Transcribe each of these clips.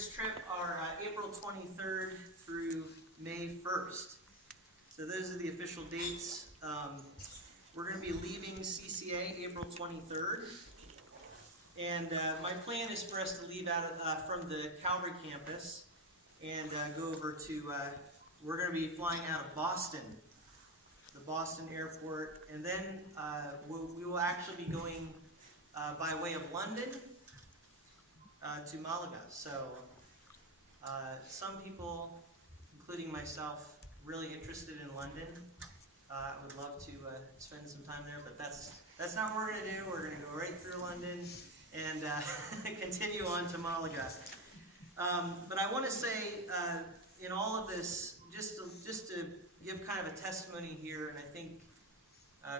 Campus trip are April 23rd through May 1st. So those are the official dates. We're going to be leaving CCA April 23rd. And my plan is for us to leave out from the Calvary campus and go over to, we're going to be flying out of Boston, the Boston airport. And then we will actually be going by way of London to Malaga. So some people, including myself, really interested in London. I would love to spend some time there, but that's not what we're going to do. We're going to go right through London and continue on to Malaga. But I want to say, in all of this, just to give kind of a testimony here, and I think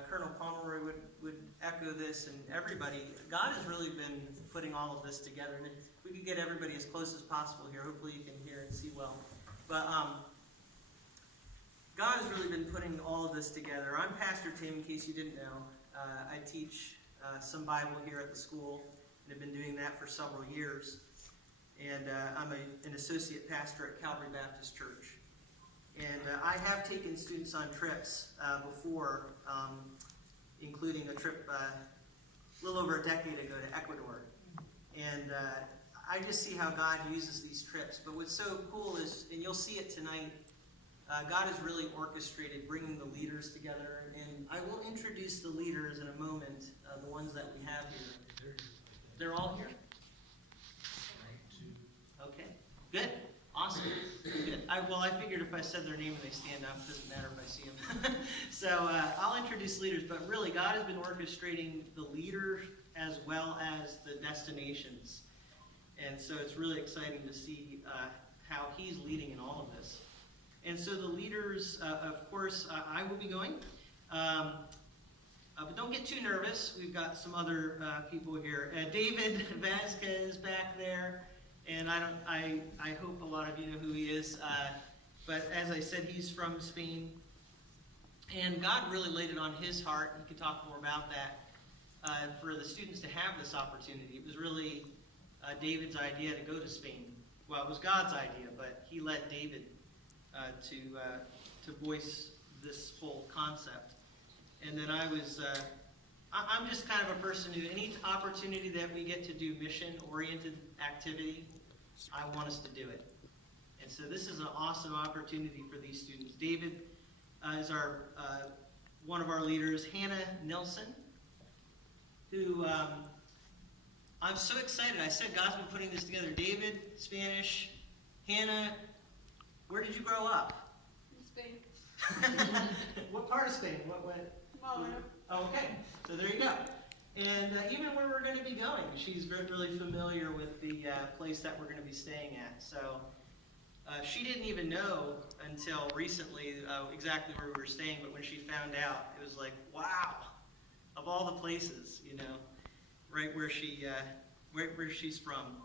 Colonel Pomeroy would echo this, and everybody, God has really been putting all of this together. And if we could get everybody as close as possible here, hopefully you can hear and see well. But God has really been putting all of this together. I'm Pastor Tim, in case you didn't know. I teach some Bible here at the school, and have been doing that for several years. And I'm an associate pastor at Calvary Baptist Church. And I have taken students on trips before, including a trip a little over a decade ago to Ecuador. And I just see how God uses these trips. But what's so cool is, and you'll see it tonight, God has really orchestrated bringing the leaders together. And I will introduce the leaders in a moment, the ones that we have here. They're all here? Okay, good. Awesome. Good. I figured if I said their name and they stand up, it doesn't matter if I see them. So I'll introduce leaders, but really God has been orchestrating the leaders as well as the destinations. And so it's really exciting to see how he's leading in all of this. And so the leaders, of course, I will be going. But don't get too nervous. We've got some other people here. David Vasquez back there. And I hope a lot of you know who he is. But as I said, he's from Spain. And God really laid it on his heart. He could talk more about that. For the students to have this opportunity. It was really David's idea to go to Spain. Well, it was God's idea, but he led David to voice this whole concept. And then I'm just kind of a person who, any opportunity that we get to do mission-oriented activity, I want us to do it. And so this is an awesome opportunity for these students. David is one of our leaders, Hannah Nilsson, who I'm so excited. I said God's been putting this together. David, Spanish. Hannah, where did you grow up? In Spain. What part of Spain? What? Malaga. Oh, okay. So there you go. And even where we're going to be going, she's really familiar with the place that we're going to be staying at. So she didn't even know until recently exactly where we were staying, but when she found out, it was like, wow, of all the places, right where where she's from.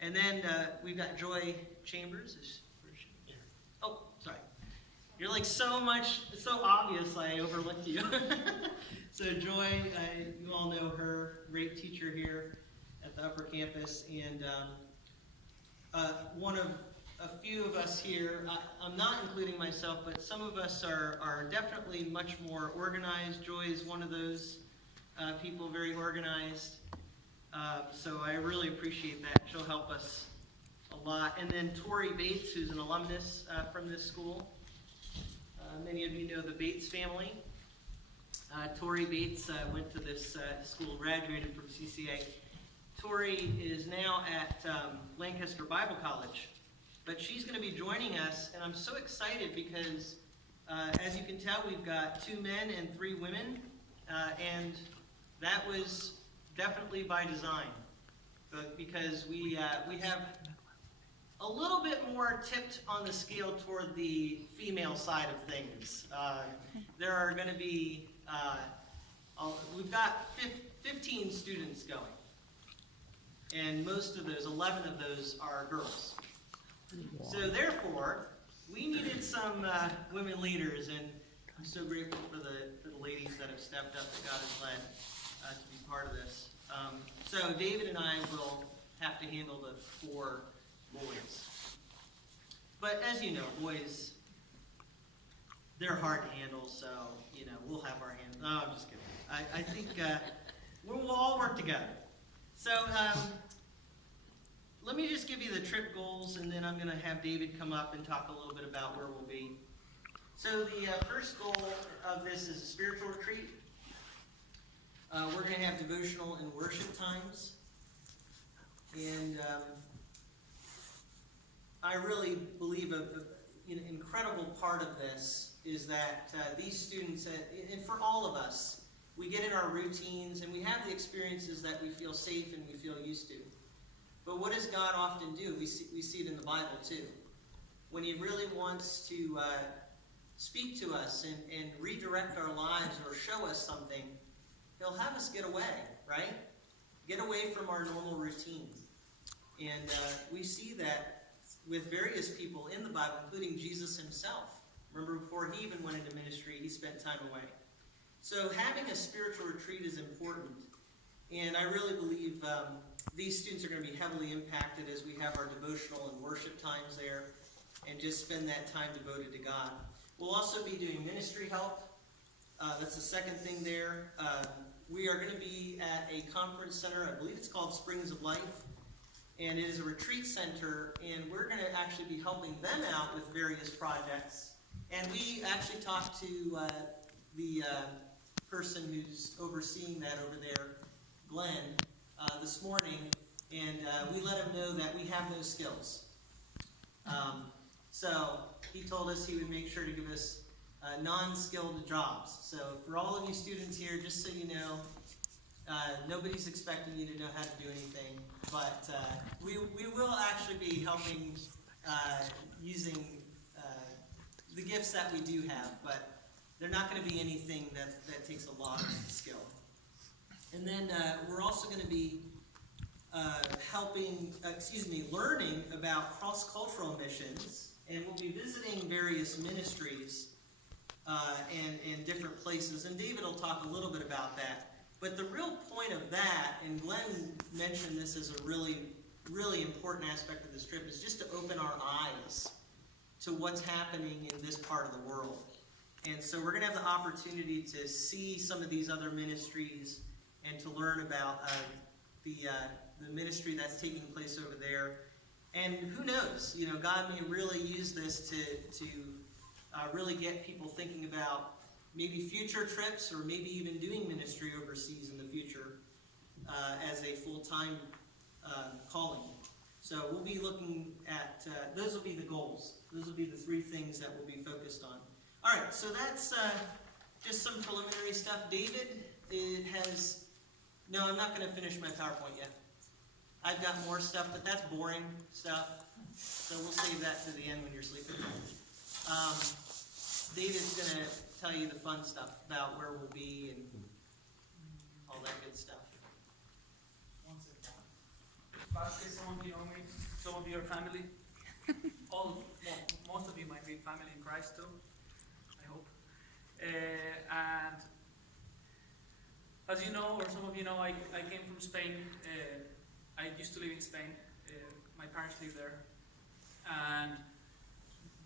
And then we've got Joy Chambers. Where is she? Here. Oh, sorry. You're like so obvious I overlooked you. So Joy, you all know her, great teacher here at the upper campus, and one of a few of us here, I'm not including myself, but some of us are definitely much more organized. Joy is one of those people, very organized. So I really appreciate that. She'll help us a lot. And then Tori Bates, who's an alumnus from this school. Many of you know the Bates family. Tori Bates went to this school, graduated from CCA. Tori is now at Lancaster Bible College, but she's going to be joining us, and I'm so excited because, as you can tell, we've got 2 men and 3 women, and that was definitely by design, but because we have a little bit more tipped on the scale toward the female side of things. There are going to be, we've got 15 students going. And most of those, 11 of those are girls. So therefore, we needed some women leaders, and I'm so grateful for the ladies that have stepped up that God has led to be part of this. So David and I will have to handle the 4 boys. But as you know, boys, they're hard to handle, so, you know, we'll have our hands. No, I'm just kidding. I think we'll all work together. So let me just give you the trip goals, and then I'm going to have David come up and talk a little bit about where we'll be. So the first goal of this is a spiritual retreat. We're going to have devotional and worship times. And I really believe an incredible part of this is that these students, and for all of us, we get in our routines and we have the experiences that we feel safe and we feel used to. But what does God often do? We see it in the Bible too. When He really wants to speak to us and redirect our lives or show us something, He'll have us get away, right? Get away from our normal routine. And we see that with various people in the Bible, including Jesus Himself. Remember, before He even went into ministry, He spent time away. So having a spiritual retreat is important. And I really believe these students are going to be heavily impacted as we have our devotional and worship times there and just spend that time devoted to God. We'll also be doing ministry help. That's the second thing there. We are going to be at a conference center. I believe it's called Springs of Life. And it is a retreat center, and we're going to actually be helping them out with various projects. And we actually talked to the person who's overseeing that over there, Glenn, this morning, and we let him know that we have no skills. So he told us he would make sure to give us non-skilled jobs. So for all of you students here, just so you know, nobody's expecting you to know how to do anything, but we will actually be helping using the gifts that we do have, but they're not going to be anything that takes a lot of skill. And then we're also going to be learning about cross-cultural missions, and we'll be visiting various ministries and different places, and David will talk a little bit about that. But the real point of that, and Glenn mentioned this as a really, really important aspect of this trip, is just to open our eyes to what's happening in this part of the world. And so we're going to have the opportunity to see some of these other ministries and to learn about the ministry that's taking place over there. And who knows, God may really use this to really get people thinking about maybe future trips or maybe even doing ministry overseas in the future as a full-time calling. So we'll be looking at, those will be the goals. Those will be the three things that we'll be focused on. All right, so that's just some preliminary stuff. David has, no, I'm not going to finish my PowerPoint yet. I've got more stuff, but that's boring stuff. So we'll save that to the end when you're sleeping. David's going to tell you the fun stuff about where we'll be and all that good stuff. One second. Vasquez, some of you know me, some of you are family. Most of you might be family in Christ too, I hope. And as you know, or some of you know, I came from Spain. I used to live in Spain. My parents live there. And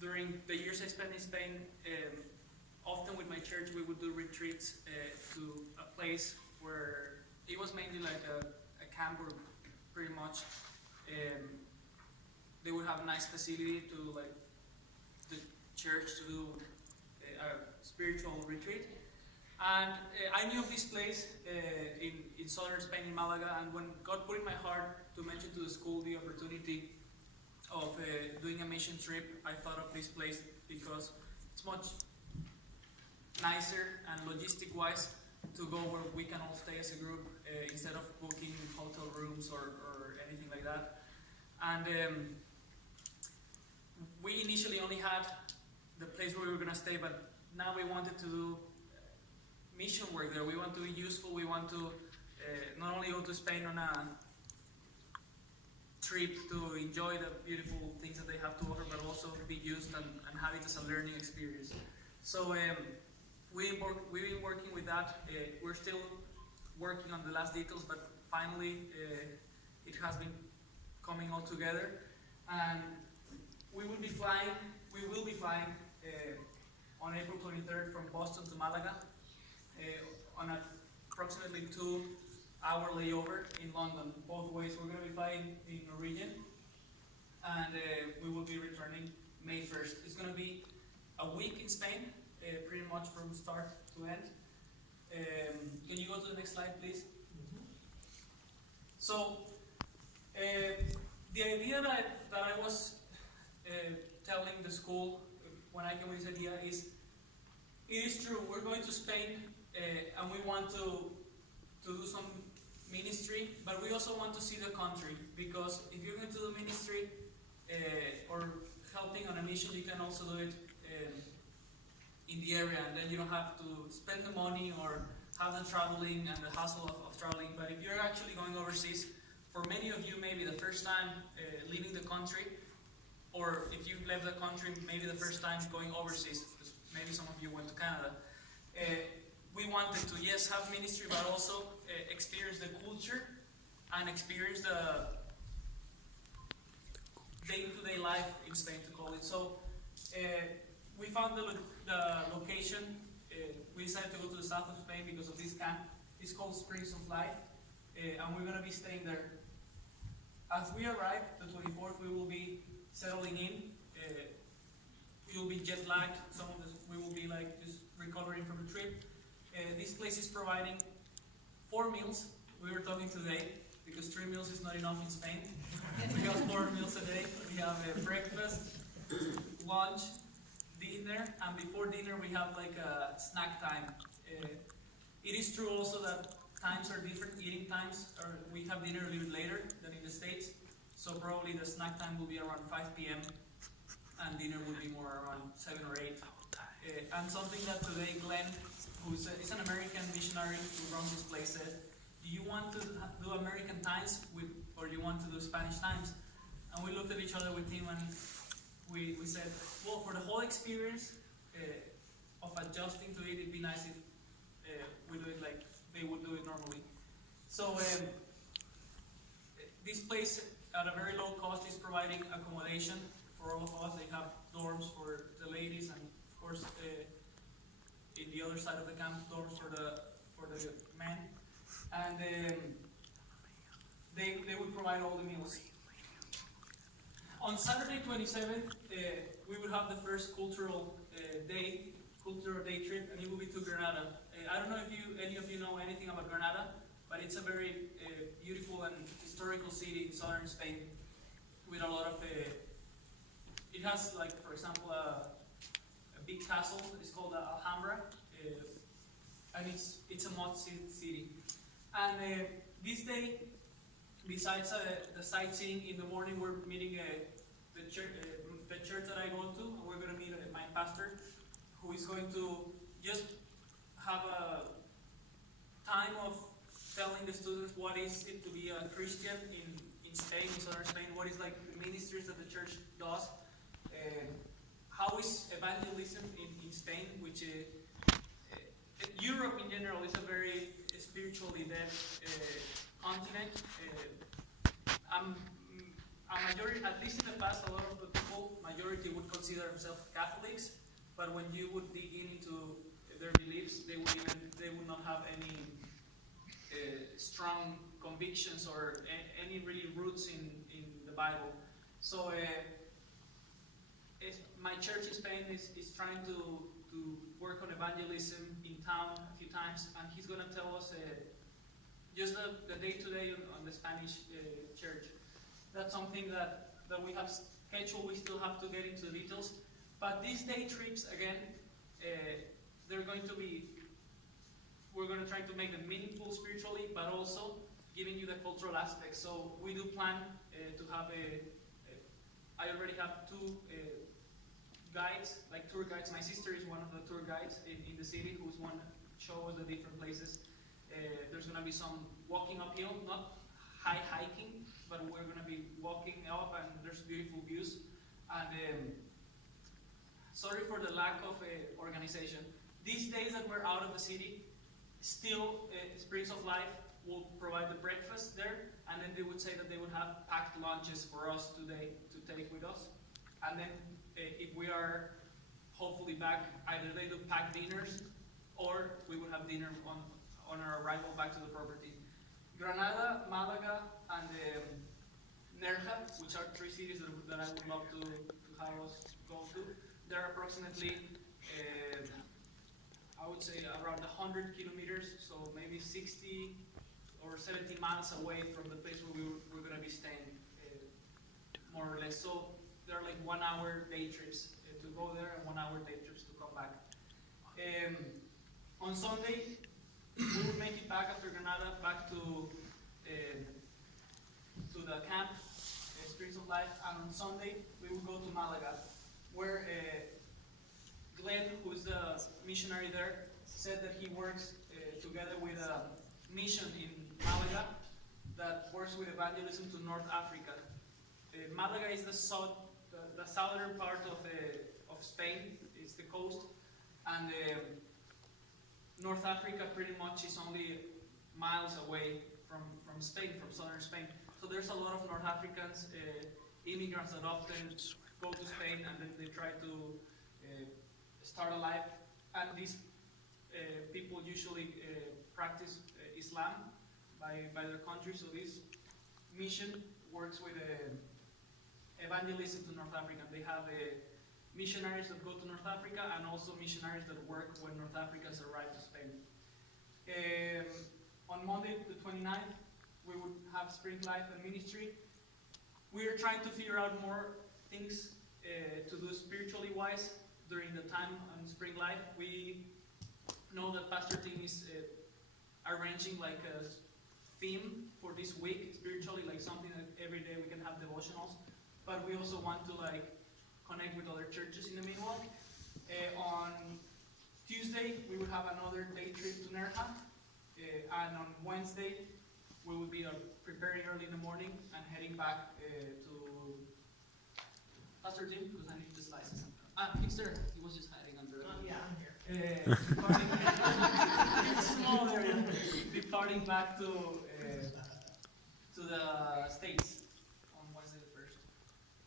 during the years I spent in Spain, often with my church we would do retreats to a place where it was mainly like a camp, or pretty much. They would have a nice facility to, like, the church to do a spiritual retreat. And I knew of this place in southern Spain, in Malaga, and when God put in my heart to mention to the school the opportunity of doing a mission trip, I thought of this place because it's much nicer and logistic-wise to go where we can all stay as a group instead of booking hotel rooms or anything like that. And we initially only had the place where we were going to stay, but now we wanted to do mission work there. We want to be useful. We want to not only go to Spain on a trip to enjoy the beautiful things that they have to offer, but also be used and have it as a learning experience. So we've been working with that. We're still working on the last details, but finally it has been coming all together. And we will be flying on April 23rd from Boston to Malaga on approximately 2-hour layover in London. Both ways, we're going to be flying in Norwegian, and we will be returning May 1st. It's going to be a week in Spain, pretty much from start to end. Can you go to the next slide, please? So, the idea that I was telling the school when I came with this idea is, it is true, we're going to Spain and we want to do some ministry, but we also want to see the country, because if you're going to do ministry or helping on a mission, you can also do it in the area, and then you don't have to spend the money or have the traveling and the hassle of traveling. But if you're actually going overseas, for many of you, maybe the first time leaving the country, or if you left the country, maybe the first time going overseas, because maybe some of you went to Canada. We wanted to, yes, have ministry, but also experience the culture and experience the day-to-day life in Spain, to call it. So we found the location. We decided to go to the south of Spain because of this camp. It's called Springs of Life, and we're going to be staying there. As we arrive, the 24th, we will be settling in. You'll be jet lagged. Some of us, we will be like just recovering from the trip. This place is providing 4 meals. We were talking today, because 3 meals is not enough in Spain. We have 4 meals a day. We have breakfast, lunch, dinner, and before dinner we have like a snack time. It is true also that times are different, eating times, or we have dinner a little bit later than in the States, so probably the snack time will be around 5 p.m. and dinner will be more around 7 or 8. And something that today Glenn, who is an American missionary who runs this place, said, do you want to do American times or do you want to do Spanish times? And we looked at each other with him and we said, well, for the whole experience of adjusting to it, it'd be nice if we do it like they would do it normally. So this place, at a very low cost, is providing accommodation for all of us. They have dorms for the ladies, and of course, in the other side of the camp, dorms for the men. And they will provide all the meals. On Saturday 27th, we will have the first cultural day trip, and it will be to Granada. I don't know if any of you know anything about Granada, but it's a very beautiful and historical city in southern Spain, with a lot of. It has, like, for example, a big castle. It's called the Alhambra, and it's a mud city. And this day, besides the sightseeing in the morning, we're meeting the church that I go to, and we're going to meet my pastor, who is going to just have a time of telling the students what is it to be a Christian in Spain, in southern Spain, what is like the ministries that the church does, how is evangelism in Spain, which Europe in general is a very spiritually dead continent. A majority, at least in the past, a lot of the people, majority would consider themselves Catholics, but when you would dig into their beliefs, they would not have any strong convictions or any really roots in the Bible. So my church in Spain is trying to work on evangelism in town a few times, and he's going to tell us just the day-to-day on the Spanish church. That's something that we have scheduled. We still have to get into the details. But these day trips, again, they're going to be, we're going to try to make them meaningful spiritually, but also giving you the cultural aspects. So we do plan to have I already have 2 guides, like tour guides. My sister is one of the tour guides in the city, who's one to show us the different places. There's going to be some walking uphill, not high hiking, but we're going to be walking up, and there's beautiful views. And sorry for the lack of organization. These days that we're out of the city, still Springs of Life will provide the breakfast there, and then they would say that they would have packed lunches for us today to take with us. and then if we are hopefully back, either they do packed dinners, or we would have dinner on our arrival back to the property. Granada, Malaga, and Nerja, which are three cities that I would love to have us go to. They're approximately, I would say, around 100 kilometers, so maybe 60 or 70 miles away from the place where we're going to be staying, more or less. So they're like 1 hour day trips to go there and 1 hour day trips to come back. On Sunday, we will make it back after Granada, back to the camp, Streets of Life, and on Sunday, we will go to Malaga, where Glenn, who is the missionary there, said that he works together with a mission in Malaga that works with evangelism to North Africa. Malaga is the southern part of Spain. It's the coast, and North Africa pretty much is only miles away from Spain, from southern Spain. So there's a lot of North Africans, immigrants that often go to Spain and then they try to start a life. And these people usually practice Islam by their country. So this mission works with evangelism to North Africa. They have missionaries that go to North Africa and also missionaries that work when North Africans arrive to Spain. On Monday, the 29th, we would have Spring Life and Ministry. We are trying to figure out more things to do spiritually wise during the time on Spring Life. We know that Pastor Tim is arranging like a theme for this week spiritually, like something that every day we can have devotionals. But we also want to like connect with other churches in the meanwhile. On Tuesday, we will have another day trip to Nerja. And on Wednesday, we will be preparing early in the morning and heading back to Pastor Jim, because I need the slices. He's there. He was just hiding under it. Yeah, I'm here. It's small area. Departing back to the States on Wednesday the 1st.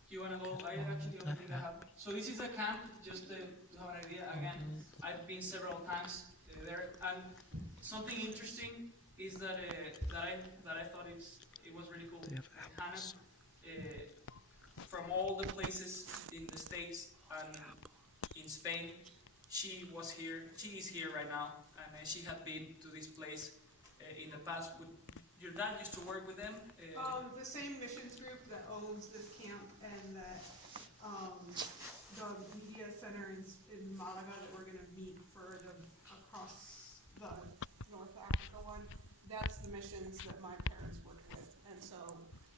You want to go? I actually don't think I have. So this is a camp, just to have an idea. Again, I've been several times there, and something interesting is that I thought it was really cool. Hannah, from all the places in the States and in Spain, she is here right now, and she had been to this place in the past. Your dad used to work with them? The same missions group that owns this camp and that the media center in Malaga that we're going to meet for across the North Africa one, that's the missions that my parents worked with. And so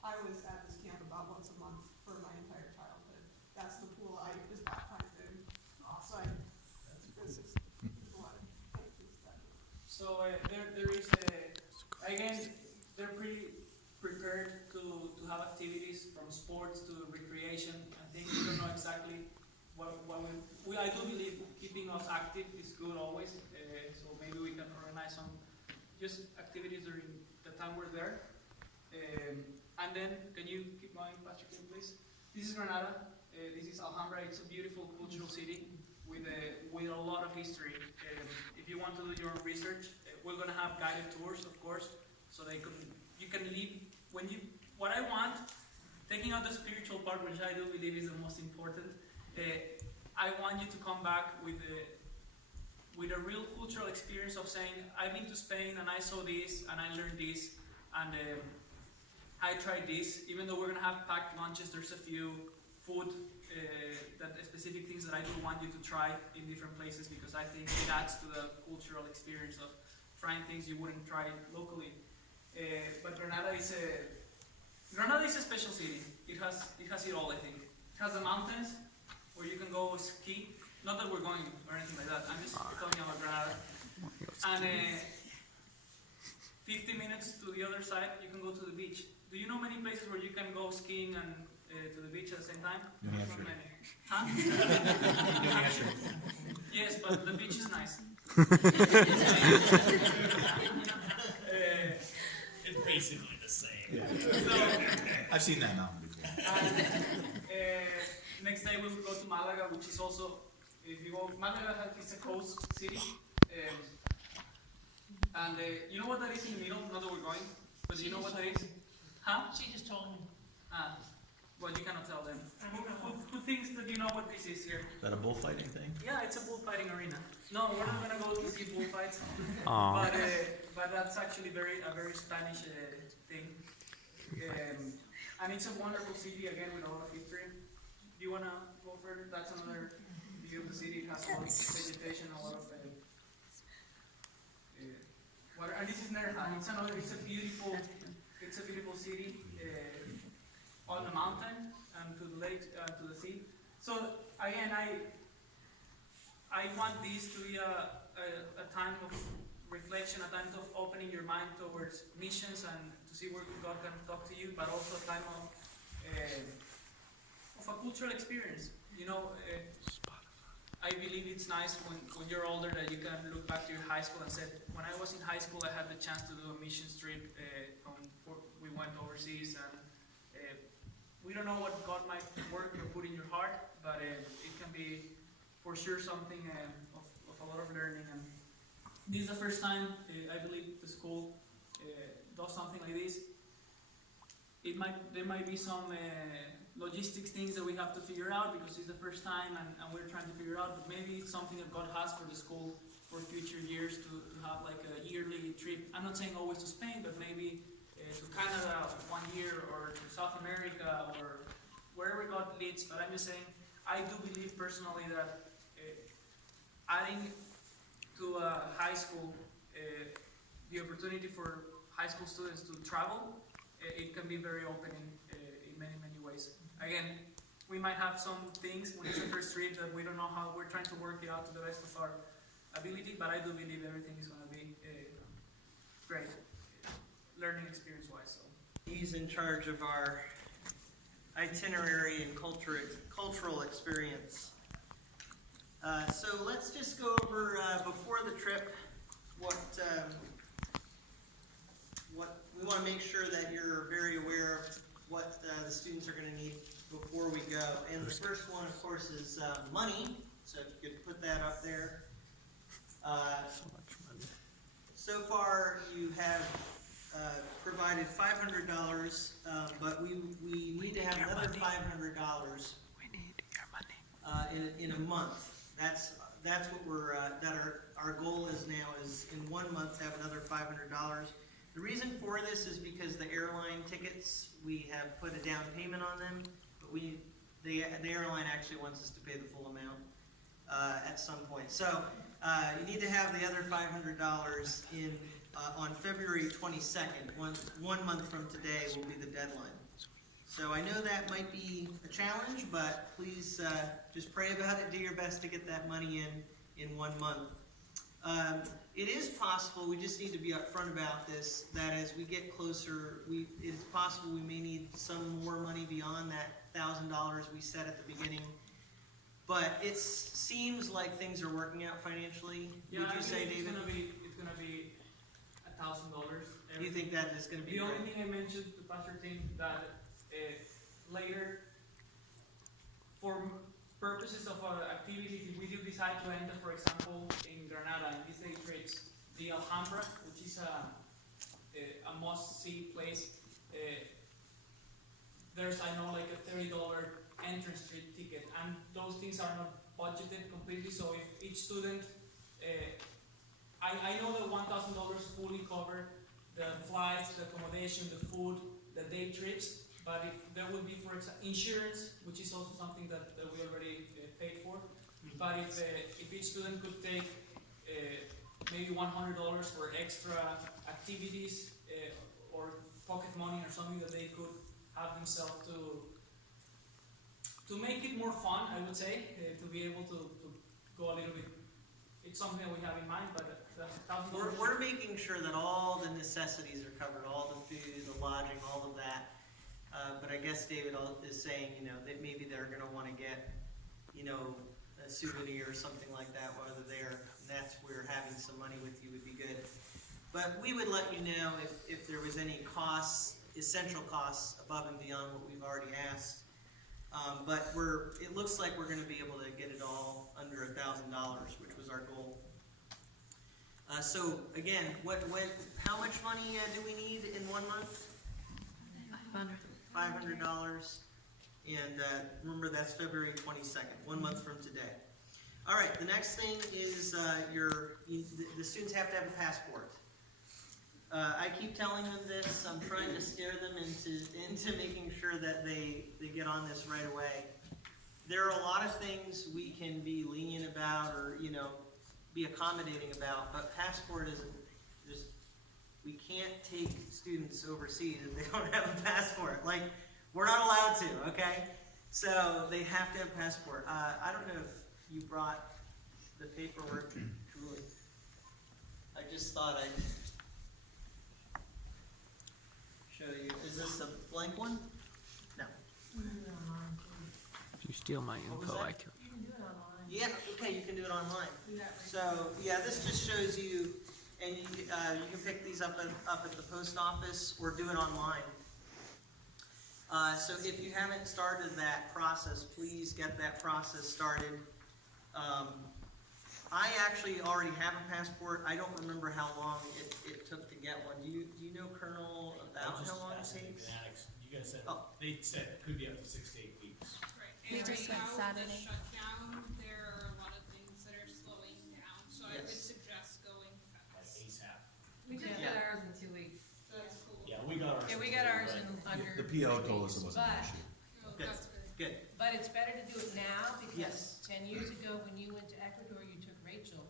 I was at this camp about once a month for my entire childhood. That's the pool I was baptized in. So this is a lot of stuff. So there is again, they're pretty prepared to have activities from sports to recreation. I think we don't know exactly what I do believe keeping us active is good always. So maybe we can organize some just activities during the time we're there. And then, can you keep going, Pastor Kim, please? This is Granada. This is Alhambra. It's a beautiful cultural city with a lot of history. If you want to do your own research, we're going to have guided tours, of course, so you can leave what I want, taking out the spiritual part, which I do believe is the most important. I want you to come back with a real cultural experience of saying, I've been to Spain and I saw this and I learned this and I tried this. Even though we're going to have packed lunches, there's a few food, specific things that I do want you to try in different places, because I think it adds to the cultural experience of trying things you wouldn't try locally. But Granada is a special city. It has it all, I think. It has the mountains where you can go ski. Not that we're going or anything like that. I'm just talking about Granada. And 50 minutes to the other side, you can go to the beach. Do you know many places where you can go skiing and to the beach at the same time? New Hampshire. Huh? New Hampshire. Yes, but the beach is nice. It's basically the same. Yeah. So, I've seen that mountain before. and, Next day we'll go to Malaga, which is also, if you go, Malaga is a coast city. And you know what that is in the middle? Not that we're going, but do you know what that is? Huh? She just told me. Well, you cannot tell them. Who thinks that you know what this is here? Is that a bullfighting thing? Yeah, it's a bullfighting arena. No, we're not gonna go to see bullfights, Aw. but that's actually a very Spanish thing. And it's a wonderful city again with a lot of history. Do you wanna go further? That's another view of the city. It has a lot of vegetation, a lot of water. And this is Nerja. It's a beautiful city on the mountain and to the lake, to the sea. So again, I want this to be a time of reflection, a time of opening your mind towards missions and to see where God can talk to you, but also a time of a cultural experience. You know, I believe it's nice when you're older that you can look back to your high school and say, when I was in high school, I had the chance to do a mission trip. We went overseas, and we don't know what God might work or put in your heart, but it can be for sure something of a lot of learning. And this is the first time I believe the school does something like this. There might be some logistics things that we have to figure out because it's the first time and we're trying to figure out, but maybe it's something that God has for the school for future years to have like a yearly trip. I'm not saying always to Spain, but maybe to Canada 1 year or to South America or wherever God leads. But I'm just saying, I do believe personally that adding to high school the opportunity for high school students to travel, it can be very opening in many, many ways. Again, we might have some things when it's the first trip that we don't know how. We're trying to work it out to the best of our ability, but I do believe everything is going to be great, learning experience-wise. So. He's in charge of our itinerary and cultural experience. So let's just go over before the trip what we want to make sure that you're very aware of what the students are going to need before we go. And the first one, of course, is money. So if you could put that up there. So much money. So far, you have provided $500, but we need to have another $500 We need your money. in a month. That's what we're our goal is now is in 1 month to have another $500. The reason for this is because the airline tickets, we have put a down payment on them, but the airline actually wants us to pay the full amount at some point. So you need to have the other $500 in on February 22nd. One month from today will be the deadline. So I know that might be a challenge, but please just pray about it. Do your best to get that money in 1 month. It is possible, we just need to be upfront about this, that as we get closer, it's possible we may need some more money beyond that $1,000 we set at the beginning. But it seems like things are working out financially. Yeah, Would you say, David? It's gonna be $1,000. You think that is going to be the great? only thing I mentioned to Pastor Tim that later, for purposes of activities, if we do decide to enter, for example, in Granada, in these day trips, the Alhambra, which is a must-see place, there's, I know, like a $30 entrance ticket, and those things are not budgeted completely, so if each student, I know that $1,000 fully cover the flights, the accommodation, the food, the day trips, but if there would be, for example, insurance, which is also something that we already paid for, but if each student could take maybe $100 for extra activities or pocket money or something that they could have themselves to make it more fun, I would say, to be able to go a little bit. It's something that we have in mind, but $1,000. We're making sure that all the necessities are covered, all the food, the lodging, all of that. But I guess David is saying, that maybe they're going to want to get, a souvenir or something like that while they're there. And that's where having some money with you would be good. But we would let you know if there was any costs, essential costs above and beyond what we've already asked. But it looks like we're gonna be able to get it all under $1,000, which was our goal. So again, how much money do we need in 1 month? $500. And remember, that's February 22nd, 1 month from today. All right, the next thing is the students have to have a passport. I keep telling them this. I'm trying to scare them into making sure that they get on this right away. There are a lot of things we can be lenient about or, be accommodating about, but passport isn't just, we can't take students overseas if they don't have a passport. Like, we're not allowed to, okay? So they have to have a passport. I don't know if you brought the paperwork, Julie. I just thought I'd show you. Is this a blank one? No. If you steal my What was info, that? I can. Yeah, okay, you can do it online. Do that right. So, yeah, this just shows you, and you can pick these up at the post office or do it online. So if you haven't started that process, please get that process started. I actually already have a passport. I don't remember how long it took to get one. Do you know, Colonel, about how long it takes? You guys said, Oh. they said it could be up to 6 to 8 weeks. Right, We and just right went now, with the Saturday. shutdown, there are a lot of things that are slowing down, so I would Yes. suggest going Like fast. ASAP. We just Yeah. did ours in 2 weeks. That's cool. Yeah, we got ours. Yeah, we got ours in under. The PO 3 told us weeks. it wasn't an But- issue. Oh, Good. that's good. Good. But it's better to do it now Yes. because 10 years ago, when you went to Ecuador, you took Rachel,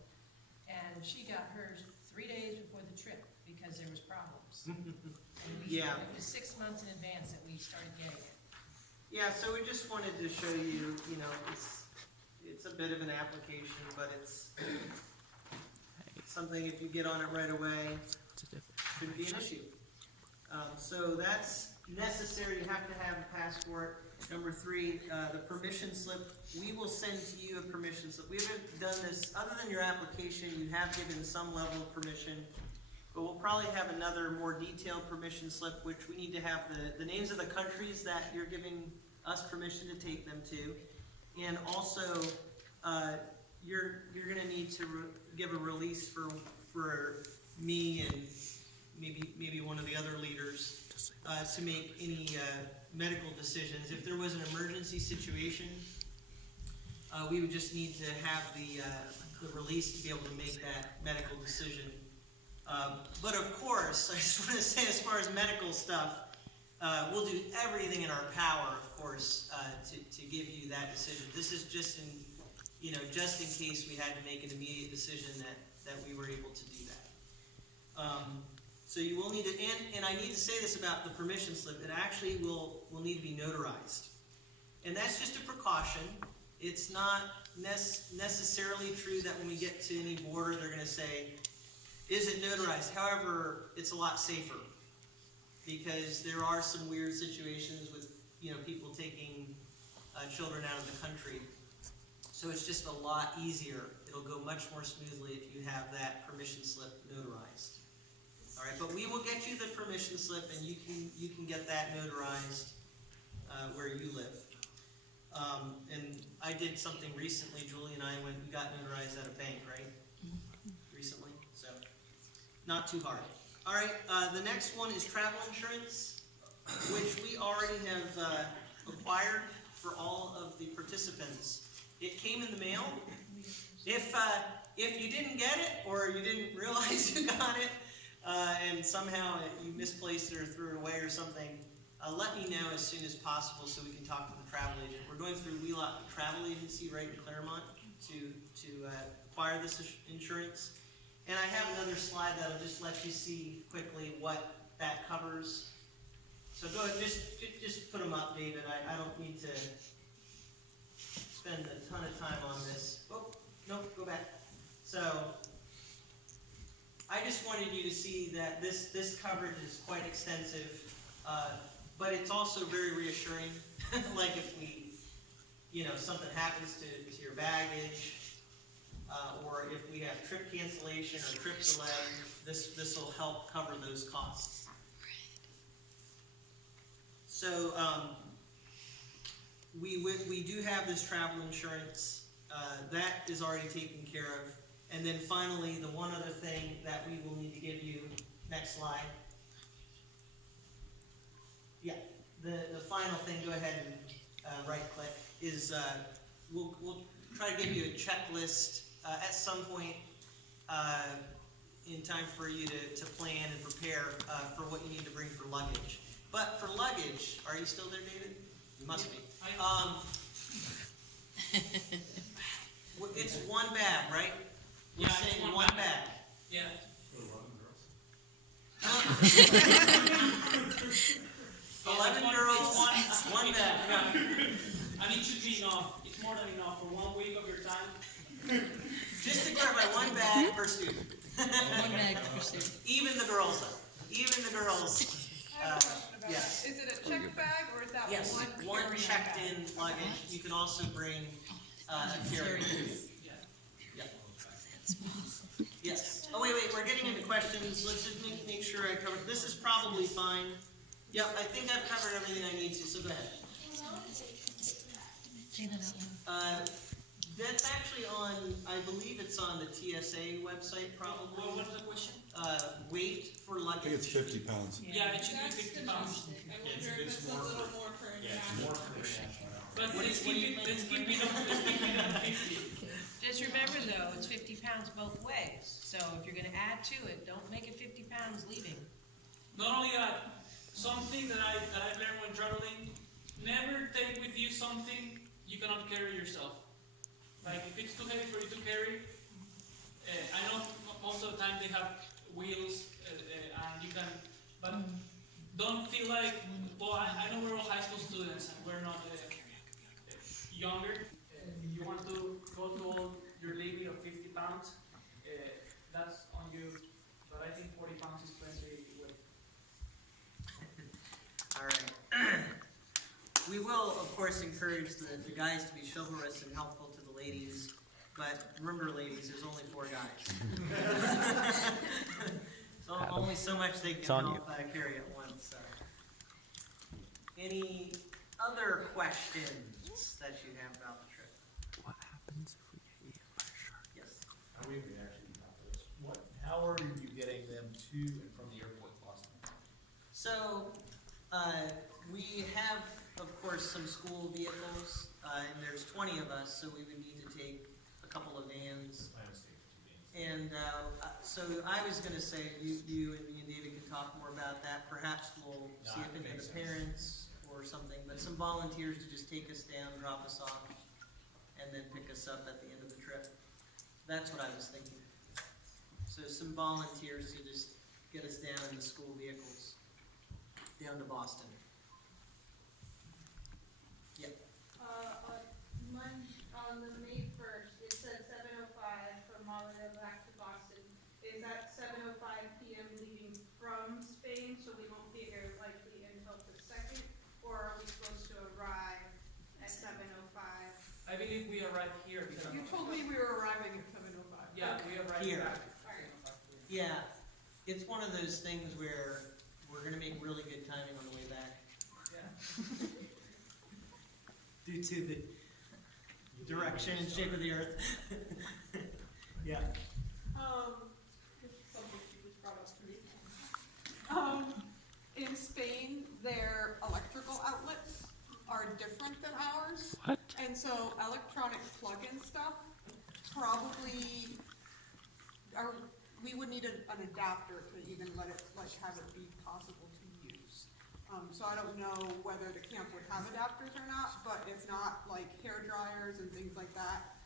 and she got hers 3 days before the trip because there was problems. And Yeah. It was 6 months in advance that we started getting it. Yeah, so we just wanted to show you, it's a bit of an application, but it's something, if you get on it right away, It's a different. shouldn't be an issue. So that's necessary, you have to have a passport. Number 3, the permission slip, we will send to you a permission slip. We haven't done this, other than your application, you have given some level of permission, but we'll probably have another more detailed permission slip, which we need to have the names of the countries that you're giving us permission to take them to. And also, you're gonna need to give a release for me and maybe one of the other leaders to make any medical decisions. If there was an emergency situation, we would just need to have the release to be able to make that medical decision. But of course, I just want to say, as far as medical stuff, we'll do everything in our power, of course, to give you that decision. This is just just in case we had to make an immediate decision that we were able to do that. So you will need to, and I need to say this about the permission slip, it actually will need to be notarized. And that's just a precaution. It's not necessarily true that when we get to any border, they're gonna say, is it notarized? However, it's a lot safer, because there are some weird situations with, people taking children out of the country. So it's just a lot easier. It'll go much more smoothly if you have that permission slip notarized. All right, but we will get you the permission slip, and you can get that notarized where you live. And I did something recently. Julie and I we got notarized at a bank, right? Recently, so not too hard. All right, the next one is travel insurance, which we already have acquired for all of the participants. It came in the mail. If you didn't get it, or you didn't realize you got it, and somehow you misplaced it or threw it away or something, let me know as soon as possible so we can talk to the travel agent. We're going through Wheelock Travel Agency right in Claremont to acquire this insurance. And I have another slide that'll just let you see quickly what that covers. So go ahead, just put them up, David. I don't need to spend a ton of time on this. Oh, nope, go back. So I just wanted you to see that this coverage is quite extensive, but it's also very reassuring. Like if something happens to your baggage, or if we have trip cancellation or trip delay, this will help cover those costs. So we do have this travel insurance, that is already taken care of. And then finally, the one other thing that we will need to give you, next slide. Yeah, the final thing, go ahead and, right click, is, we'll try to give you a checklist, at some point, in time for you to plan and prepare, for what you need to bring for luggage. But for luggage, are you still there, David? You must be. It's one bag, right? We're Yeah, it's saying one one bag. bag. Yeah. 11 it's girls, one- one bag. Yeah. And it should be enough. It's more than enough for 1 week of your time. Just to clarify, one bag per student. One bag per student. Even the girls, though. Even the girls. I have a question about yes. that. Is it a check bag or is that Yes, one one carry-on checked-in bag? luggage. You can also bring a carry-on. Yeah. Yeah. Yes. Oh, wait, we're getting into questions. Let's just make sure I cover. This is probably fine. Yep, I think I've covered everything I need to, so go ahead. Say that out loud. That's actually on, I believe it's on the TSA website, probably. Well, what's the question? Weight for I think it's luggage. 50 pounds. Yeah, it should be That's 50 the pounds. domestic. I wonder if it's a little more for Yeah, it's international. more for international. But What let's do you- keep it at 50. Just remember though, it's 50 pounds both ways. So if you're gonna add to it, don't make it 50 pounds leaving. Not only that, something that I've learned when traveling, never take with you something you cannot carry yourself. Like if it's too heavy for you to carry, I know most of the time they have wheels and you can, but don't feel like, well, I know we're all high school students and we're not younger. If you want to go to all your limit of 50 pounds, that's on you. But I think 40 pounds is plenty weight. All right. We will, of course, encourage the guys to be chivalrous and helpful to the ladies, but remember, ladies, there's only 4 guys. So only so much they can help carry at once. So. Any other questions that you have about the trip? What happens if we get eaten by a shark? Yes. We would actually talk to this. How are you getting them to and from the airport to Boston? So, we have, of course, some school vehicles, and there's 20 of us, so we would need to take a couple of vans. Plan to stay for 2 days. And so I was going to say, you and me and David can talk more about that. Perhaps we'll see if any of the parents or something, but some volunteers to just take us down, drop us off, and then pick us up at the end of the trip. That's what I was thinking. So some volunteers to just get us down in the school vehicles, down to Boston. Yeah. On the May 1st, it says 7:05 from Malaga back to Boston. Is that 7:05 p.m. leaving from Spain, so we won't be here likely until the 2nd? Or are we supposed to arrive at 7:05? I believe we arrived here because You told me we were arriving at 7:05. yeah, we arrived Here. back. Yeah, it's one of those things where we're gonna make really good timing on the way back. Yeah. Due to the direction and shape of the earth. Yeah. This is something she just brought up to me. In Spain, their electrical outlets are different than ours. What? And so electronic plug-in stuff probably we would need an adapter to even let it, have it be possible to use. So I don't know whether the camp would have adapters or not, but if not, like hair dryers and things like that,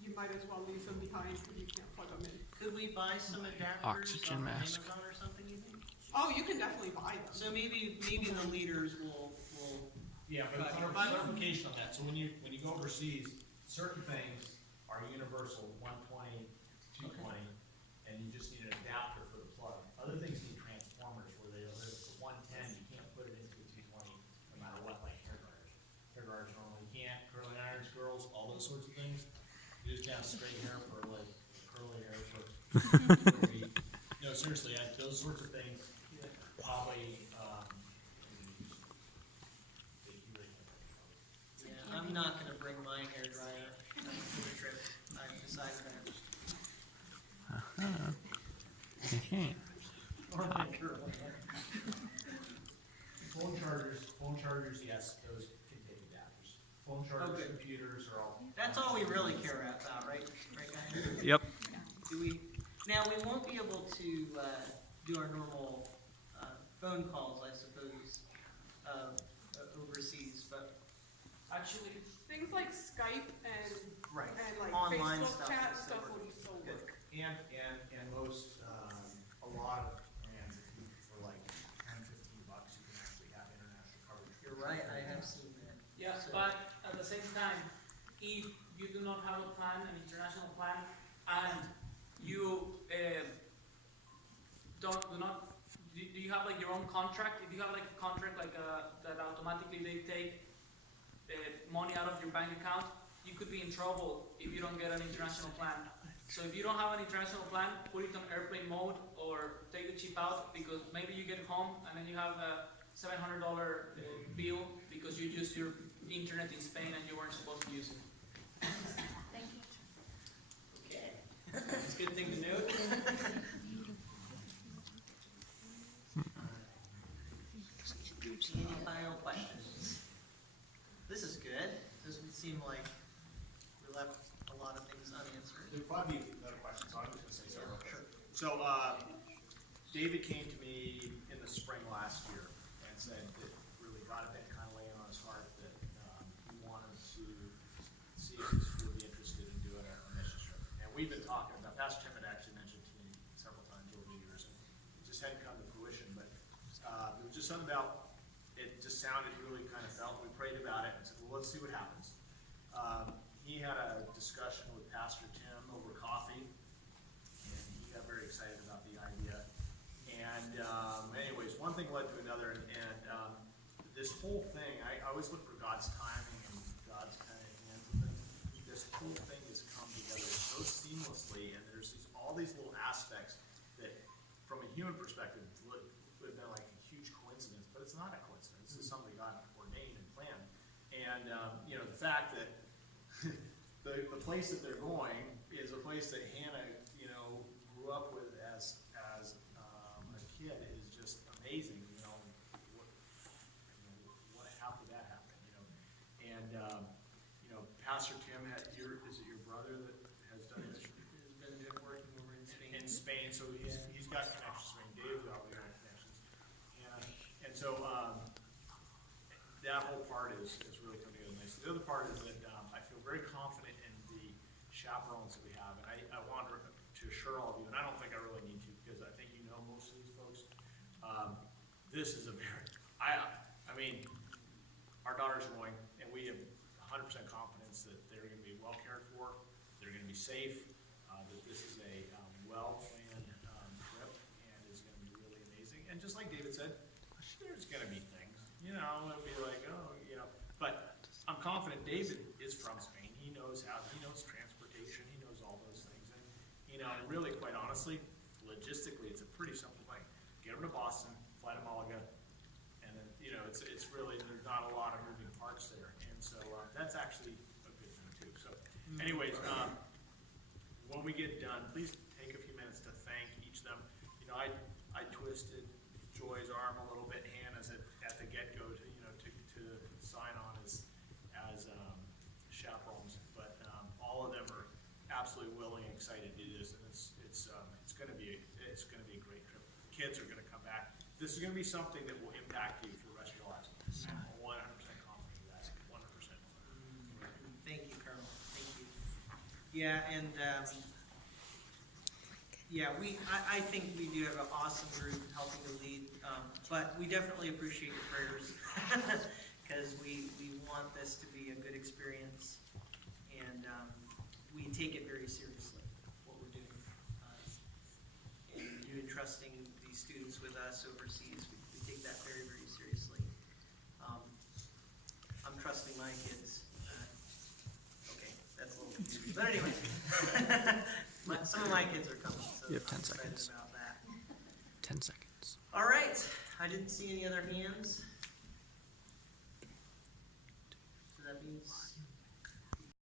you might as well leave them behind because you can't plug them in. Could we buy some adapters Oxygen on mask. Amazon or something, you think? Oh, you can definitely buy them. So maybe the leaders will, Yeah, but clarification on that, so when you go overseas, certain things are universal, 120, 220, and you just need an adapter for the plug. Other things need transformers where they, if it's a 110, you can't put it into a 220, no matter what, like hair dryers. Hair dryers normally can't, curling irons, girls, all those sorts of things. You just have straight hair for like curly hair for. No, seriously, those sorts of things probably, yeah. I'm not gonna bring my hair dryer to the trip. I've decided that. Or my curler. Phone chargers, yes, those can take adapters. Phone chargers, Okay. computers are all. That's all we really care about, right? Right, guys? Yep. Do we, now, we won't be able to, do our normal, phone calls, I suppose, overseas, but, Actually, Things like Skype and, right. and like Online Facebook stuff chat will stuff still will work. still Good. work. And most, a lot of brands, if you, for like $10, $15, you can actually have international coverage. You're right, I have seen that. yeah, So- but at the same time, if you do not have a plan, an international plan, and you do you have like your own contract? If you have like a contract like that automatically they take money out of your bank account, you could be in trouble if you don't get an international plan. So if you don't have an international plan, put it on airplane mode or take the chip out, because maybe you get home and then you have a $700 bill because you used your internet in Spain and you weren't supposed to use it. Okay. It's a good thing to note. Any final questions? This is good. Doesn't seem like we left a lot of things unanswered. There'll probably be another question, so I'm just gonna say something. Sure. So, David came to me in the spring last year and said that really God had been kind of laying on his heart that he wanted to see if he would be interested in doing a mission trip. And we've been talking about, Pastor Tim had actually mentioned to me several times over the years, and it just hadn't come to fruition, but there was just something about, it just sounded, he really kind of felt, we prayed about it and said, well, let's see what happens. He had a discussion with Pastor Tim over coffee, and he got very excited about the idea. And anyways, one thing led to another, and this whole thing, I always look for God's timing and God's kind of hands in things. This whole thing has come together so seamlessly, and there's all these little aspects that, from a human perspective, would have been like a huge coincidence, but it's not a coincidence. This is something God ordained and planned. And the fact that the place that they're going is a place that Hannah, grew up with as a kid is just amazing. How could that happen? And Pastor Tim is it your brother that has done this? Has been working over in Spain. In Spain, so he's got connections. I mean, Dave's obviously got connections. And so that whole part is really coming together nicely. The other part is that I feel very confident in the chaperones that we have, and I want to assure all of you, and I don't think I really need to, because I think you know most of these folks. This is a very, I mean, our daughters are going, and we have 100% confidence that they're going to be well cared for, they're going to be safe, that this is a well-planned trip, and is going to be really amazing. And just like David said, there's going to be things, it'll be like, but I'm confident David is from Spain. He knows transportation, he knows all those things. And, really, quite honestly, logistically, it's a pretty simple thing. Get them to Boston, fly to Malaga, and then, it's really, there's not a lot of moving parts there. And so that's actually a good thing too. So anyways, when we get done, please take a few minutes to thank each of them. I twisted Joy's arm a little bit, Hannah's at the get-go to sign on as chaperones, but all of them are absolutely willing and excited to do this, and it's going to be a great trip. The kids are going to come back. This is going to be something that will impact you for the rest of your lives. I'm 100% confident of that. 100%. Thank you, Colonel. Thank you. Yeah, and I think we do have an awesome group helping to lead, but we definitely appreciate your prayers because we want this to be a good experience, and we take it very seriously, what we're doing. And you entrusting these students with us overseas, we take that very, very seriously. I'm trusting my kids. Okay, that's a little confusing. But anyway, some of my kids are coming, so You have 10 I'm excited seconds. about that. 10 seconds. All right, I didn't see any other hands. So that means